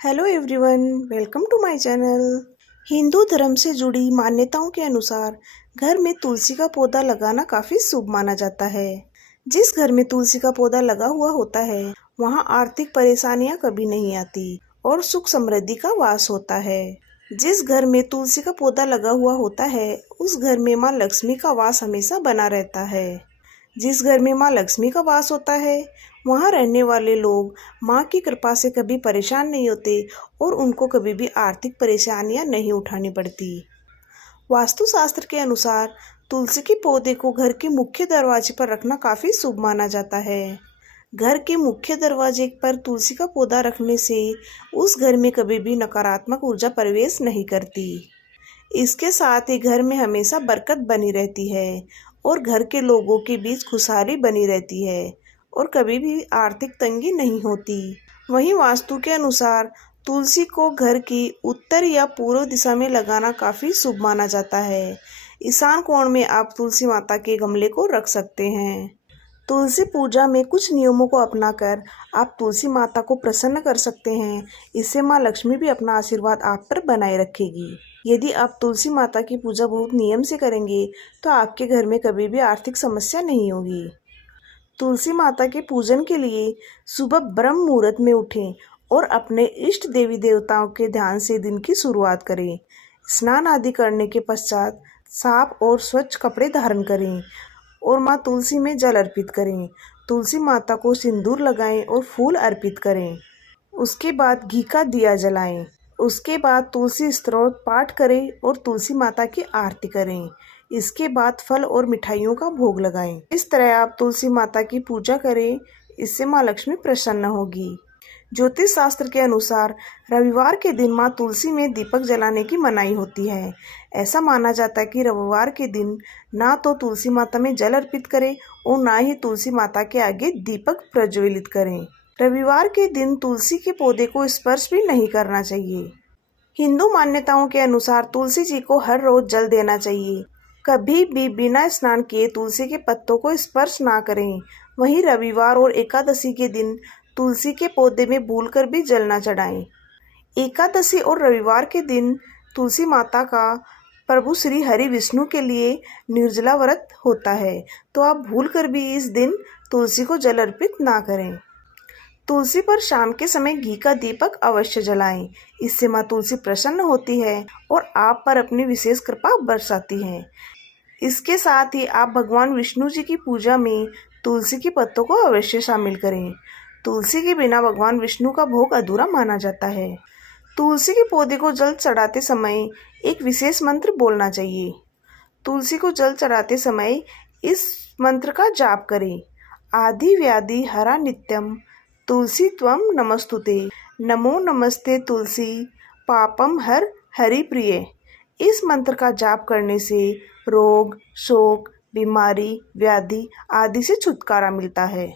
Hello everyone, welcome to my channel. Hindu धर्म से जुड़ी मान्यताओं के अनुसार घर में तुलसी का पौधा लगाना काफी शुभ माना जाता है। जिस घर में तुलसी का पौधा लगा हुआ होता है वहां आर्थिक परेशानियां कभी नहीं आती और सुख समृद्धि का वास होता है। जिस घर में तुलसी का पौधा लगा हुआ होता है उस घर में माँ लक्ष्मी का वास हमेशा बना रहता है। जिस घर में माँ लक्ष्मी का वास होता है वहाँ रहने वाले लोग माँ की कृपा से कभी परेशान नहीं होते और उनको कभी भी आर्थिक परेशानियाँ नहीं उठानी पड़ती। वास्तुशास्त्र के अनुसार तुलसी के पौधे को घर के मुख्य दरवाजे पर रखना काफी शुभ माना जाता है। घर के मुख्य दरवाजे पर तुलसी का पौधा रखने से उस घर में कभी भी नकारात्मक ऊर्जा प्रवेश नहीं करती। इसके साथ ही घर में हमेशा बरकत बनी रहती है और घर के लोगों के बीच खुशहाली बनी रहती है और कभी भी आर्थिक तंगी नहीं होती। वहीं वास्तु के अनुसार तुलसी को घर की उत्तर या पूर्व दिशा में लगाना काफी शुभ माना जाता है। ईशान कोण में आप तुलसी माता के गमले को रख सकते हैं। तुलसी पूजा में कुछ नियमों को अपनाकर आप तुलसी माता को प्रसन्न कर सकते हैं। इससे माँ लक्ष्मी भी अपना आशीर्वाद आप पर बनाए रखेगी। यदि आप तुलसी माता की पूजा बहुत नियम से करेंगे तो आपके घर में कभी भी आर्थिक समस्या नहीं होगी। तुलसी माता के पूजन के लिए सुबह ब्रह्म मुहूर्त में उठें और अपने इष्ट देवी देवताओं के ध्यान से दिन की शुरुआत करें। स्नान आदि करने के पश्चात साफ और स्वच्छ कपड़े धारण करें और माँ तुलसी में जल अर्पित करें। तुलसी माता को सिंदूर लगाएं और फूल अर्पित करें। उसके बाद घी का दिया जलाएं। उसके बाद तुलसी स्तोत्र पाठ करें और तुलसी माता की आरती करें। इसके बाद फल और मिठाइयों का भोग लगाएं। इस तरह आप तुलसी माता की पूजा करें, इससे माँ लक्ष्मी प्रसन्न होगी। ज्योतिष शास्त्र के अनुसार रविवार के दिन माँ तुलसी में दीपक जलाने की मनाही होती है। ऐसा माना जाता है कि रविवार के दिन ना तो तुलसी माता में जल अर्पित करें और ना ही तुलसी माता के आगे दीपक प्रज्वलित करें। रविवार के दिन तुलसी के पौधे को स्पर्श भी नहीं करना चाहिए। हिंदू मान्यताओं के अनुसार तुलसी जी को हर रोज जल देना चाहिए। कभी भी बिना स्नान किए तुलसी के पत्तों को स्पर्श ना करें। वहीं रविवार और एकादशी के दिन तुलसी के पौधे में भूलकर भी जल न चढ़ाएं। एकादशी और रविवार के दिन तुलसी माता का प्रभु श्री हरि विष्णु के लिए निर्जला व्रत होता है, तो आप भूलकर भी इस दिन तुलसी को जल अर्पित ना करें। तुलसी पर शाम के समय घी का दीपक अवश्य जलाएं। इससे माँ तुलसी प्रसन्न होती है और आप पर अपनी विशेष कृपा बरसाती है। इसके साथ ही आप भगवान विष्णु जी की पूजा में तुलसी के पत्तों को अवश्य शामिल करें। तुलसी के बिना भगवान विष्णु का भोग अधूरा माना जाता है। तुलसी के पौधे को जल चढ़ाते समय एक विशेष मंत्र बोलना चाहिए। तुलसी को जल चढ़ाते समय इस मंत्र का जाप करें। आदि व्याधि हरा नित्यम तुलसी त्वम नमस्तुते, नमो नमस्ते तुलसी पापम हर हरि प्रिय। इस मंत्र का जाप करने से रोग, शोक, बीमारी, व्याधि आदि से छुटकारा मिलता है।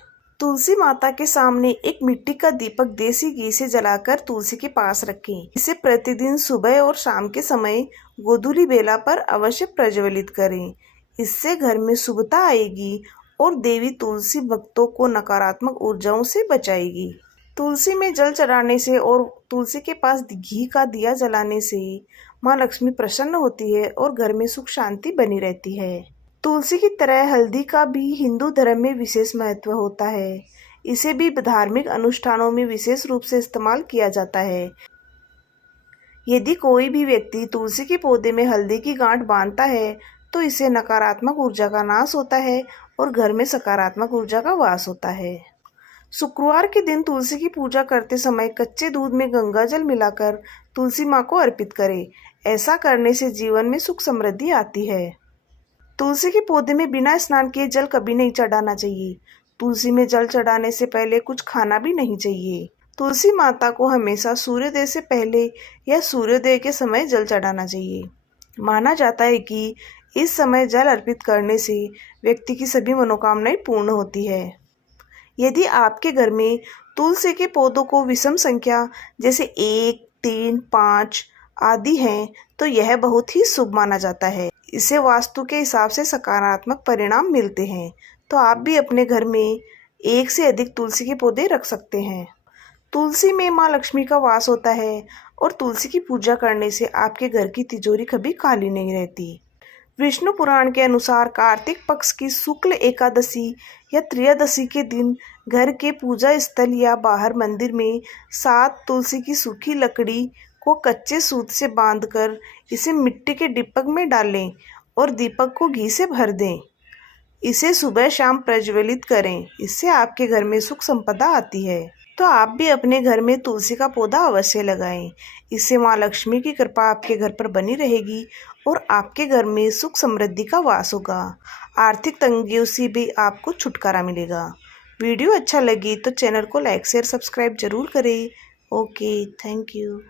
तुलसी माता के सामने एक मिट्टी का दीपक देसी घी से जलाकर तुलसी के पास रखें। इसे प्रतिदिन सुबह और शाम के समय गोधूली बेला पर अवश्य प्रज्वलित करें। इससे घर में शुभता आएगी और देवी तुलसी भक्तों को नकारात्मक ऊर्जाओं से बचाएगी। तुलसी में जल चढ़ाने से और तुलसी के पास घी का दिया जलाने से माँ लक्ष्मी प्रसन्न होती है और घर में सुख शांति बनी रहती है। तुलसी की तरह हल्दी का भी हिंदू धर्म में विशेष महत्व होता है। इसे भी धार्मिक अनुष्ठानों में विशेष रूप से इस्तेमाल किया जाता है। यदि कोई भी व्यक्ति तुलसी के पौधे में हल्दी की गांठ बांधता है तो इससे नकारात्मक ऊर्जा का नाश होता है और घर में सकारात्मक ऊर्जा का वास होता है। शुक्रवार के दिन तुलसी की पूजा करते समय कच्चे दूध में गंगा जल मिलाकर तुलसी माँ को अर्पित करें। ऐसा करने से जीवन में सुख समृद्धि आती है। तुलसी के पौधे में बिना स्नान किए जल कभी नहीं चढ़ाना चाहिए। तुलसी में जल चढ़ाने से पहले कुछ खाना भी नहीं चाहिए। तुलसी माता को हमेशा सूर्योदय से पहले या सूर्योदय के समय जल चढ़ाना चाहिए। माना जाता है कि इस समय जल अर्पित करने से व्यक्ति की सभी मनोकामनाएं पूर्ण होती है। यदि आपके घर में तुलसी के पौधों को विषम संख्या जैसे 1, 3, 5 आदि हैं तो यह बहुत ही शुभ माना जाता है। इसे वास्तु के हिसाब से सकारात्मक परिणाम मिलते हैं। तो आप भी अपने घर में एक से अधिक तुलसी के पौधे रख सकते हैं। तुलसी में माँ लक्ष्मी का वास होता है और तुलसी की पूजा करने से आपके घर की तिजोरी कभी खाली नहीं रहती। विष्णु पुराण के अनुसार कार्तिक पक्ष की शुक्ल एकादशी या त्रयोदशी के दिन घर के पूजा स्थल या बाहर मंदिर में 7 तुलसी की सूखी लकड़ी को कच्चे सूत से बांधकर इसे मिट्टी के दीपक में डालें और दीपक को घी से भर दें। इसे सुबह शाम प्रज्वलित करें, इससे आपके घर में सुख संपदा आती है। तो आप भी अपने घर में तुलसी का पौधा अवश्य लगाएं। इससे माँ लक्ष्मी की कृपा आपके घर पर बनी रहेगी और आपके घर में सुख समृद्धि का वास होगा। आर्थिक तंगियों से भी आपको छुटकारा मिलेगा। वीडियो अच्छा लगी तो चैनल को लाइक शेयर सब्सक्राइब जरूर करें। Okay, thank you.